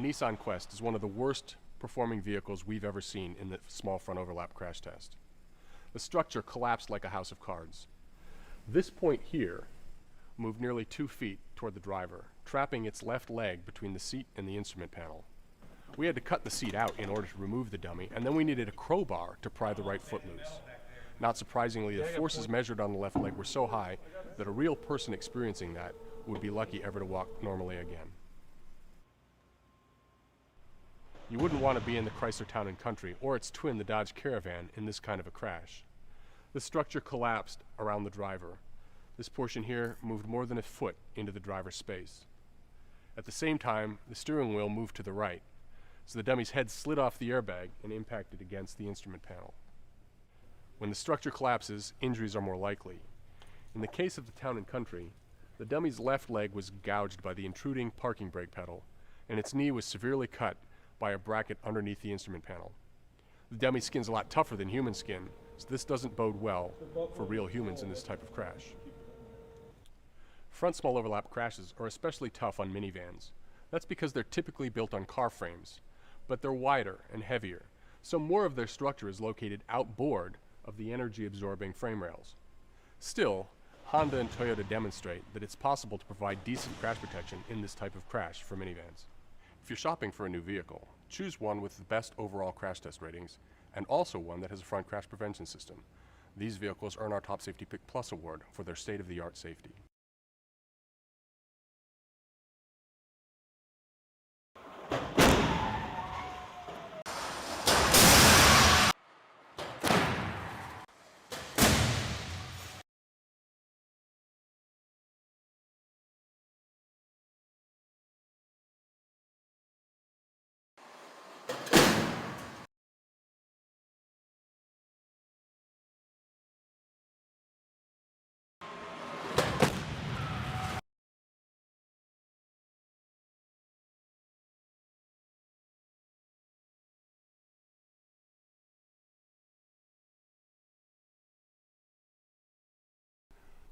The Nissan Quest is one of the worst performing vehicles we've ever seen in the small front overlap crash test. The structure collapsed like a house of cards. This point here moved nearly 2 feet toward the driver, trapping its left leg between the seat and the instrument panel. We had to cut the seat out in order to remove the dummy, and then we needed a crowbar to pry the right foot loose. Not surprisingly, the forces measured on the left leg were so high that a real person experiencing that would be lucky ever to walk normally again. You wouldn't want to be in the Chrysler Town & Country or its twin, the Dodge Caravan, in this kind of a crash. The structure collapsed around the driver. This portion here moved more than a foot into the driver's space. At the same time, the steering wheel moved to the right, so the dummy's head slid off the airbag and impacted against the instrument panel. When the structure collapses, injuries are more likely. In the case of the Town & Country, the dummy's left leg was gouged by the intruding parking brake pedal, and its knee was severely cut by a bracket underneath the instrument panel. The dummy skin's a lot tougher than human skin, so this doesn't bode well for real humans in this type of crash. Front small overlap crashes are especially tough on minivans. That's because they're typically built on car frames, but they're wider and heavier, so more of their structure is located outboard of the energy-absorbing frame rails. Still, Honda and Toyota demonstrate that it's possible to provide decent crash protection in this type of crash for minivans. If you're shopping for a new vehicle, choose one with the best overall crash test ratings and also one that has a front crash prevention system. These vehicles earn our Top Safety Pick Plus award for their state-of-the-art safety.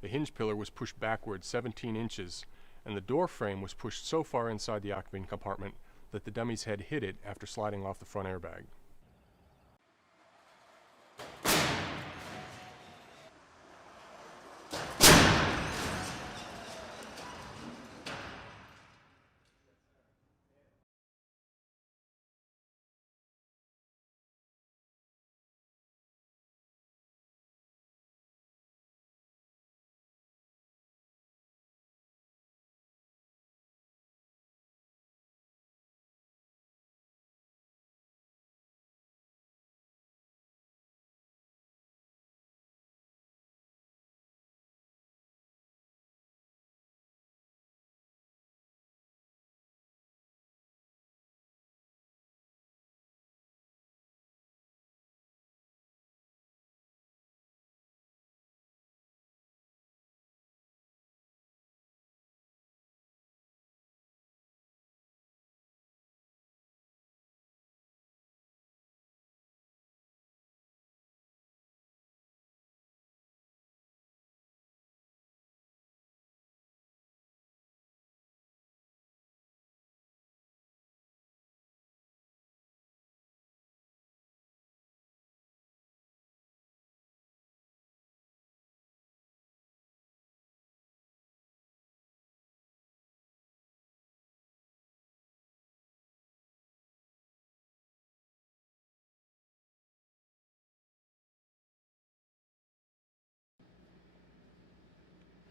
The hinge pillar was pushed backward 17 inches, and the door frame was pushed so far inside the occupant compartment that the dummy's head hit it after sliding off the front airbag.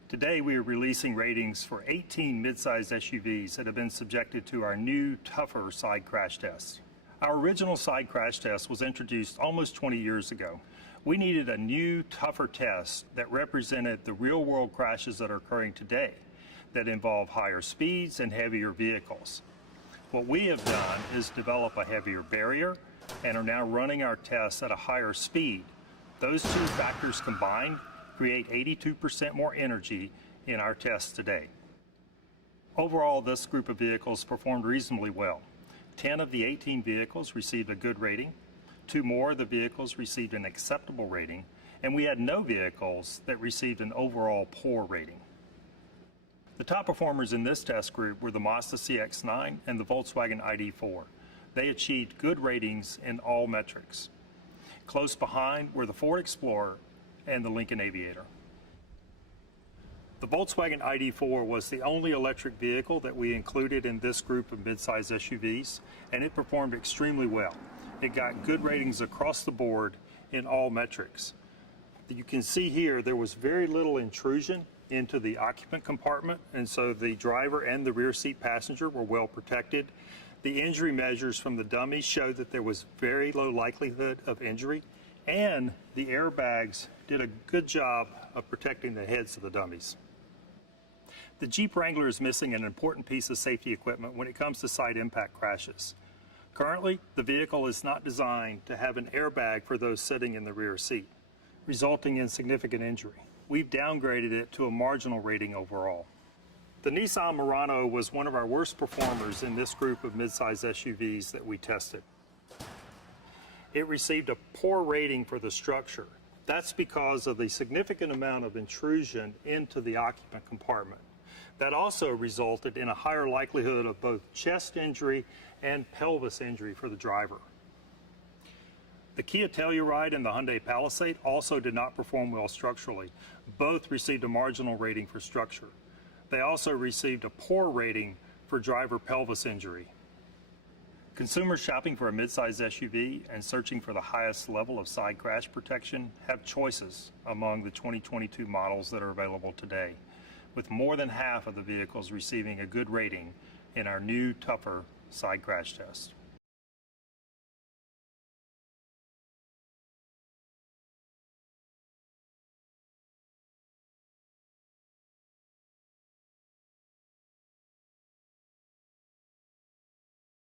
Today we are releasing ratings for 18 midsize SUVs that have been subjected to our new, tougher side crash test. Our original side crash test was introduced almost 20 years ago. We needed a new, tougher test that represented the real-world crashes that are occurring today that involve higher speeds and heavier vehicles. What we have done is develop a heavier barrier and are now running our tests at a higher speed. Those two factors combined create 82% more energy in our tests today. Overall, this group of vehicles performed reasonably well. 10 of the 18 vehicles received a good rating, 2 more of the vehicles received an acceptable rating, and we had no vehicles that received an overall poor rating. The top performers in this test group were the Mazda CX-9 and the Volkswagen ID.4. They achieved good ratings in all metrics. Close behind were the Ford Explorer and the Lincoln Aviator. The Volkswagen ID.4 was the only electric vehicle that we included in this group of midsize SUVs, and it performed extremely well. It got good ratings across the board in all metrics. You can see here there was very little intrusion into the occupant compartment, and so the driver and the rear seat passenger were well protected. The injury measures from the dummies showed that there was very low likelihood of injury, and the airbags did a good job of protecting the heads of the dummies. The Jeep Wrangler is missing an important piece of safety equipment when it comes to side impact crashes. Currently, the vehicle is not designed to have an airbag for those sitting in the rear seat, resulting in significant injury. We've downgraded it to a marginal rating overall. The Nissan Murano was one of our worst performers in this group of midsize SUVs that we tested. It received a poor rating for the structure. That's because of the significant amount of intrusion into the occupant compartment. That also resulted in a higher likelihood of both chest injury and pelvis injury for the driver. The Kia Telluride and the Hyundai Palisade also did not perform well structurally. Both received a marginal rating for structure. They also received a poor rating for driver pelvis injury. Consumers shopping for a midsize SUV and searching for the highest level of side crash protection have choices among the 2022 models that are available today, with more than half of the vehicles receiving a good rating in our new, tougher side crash test.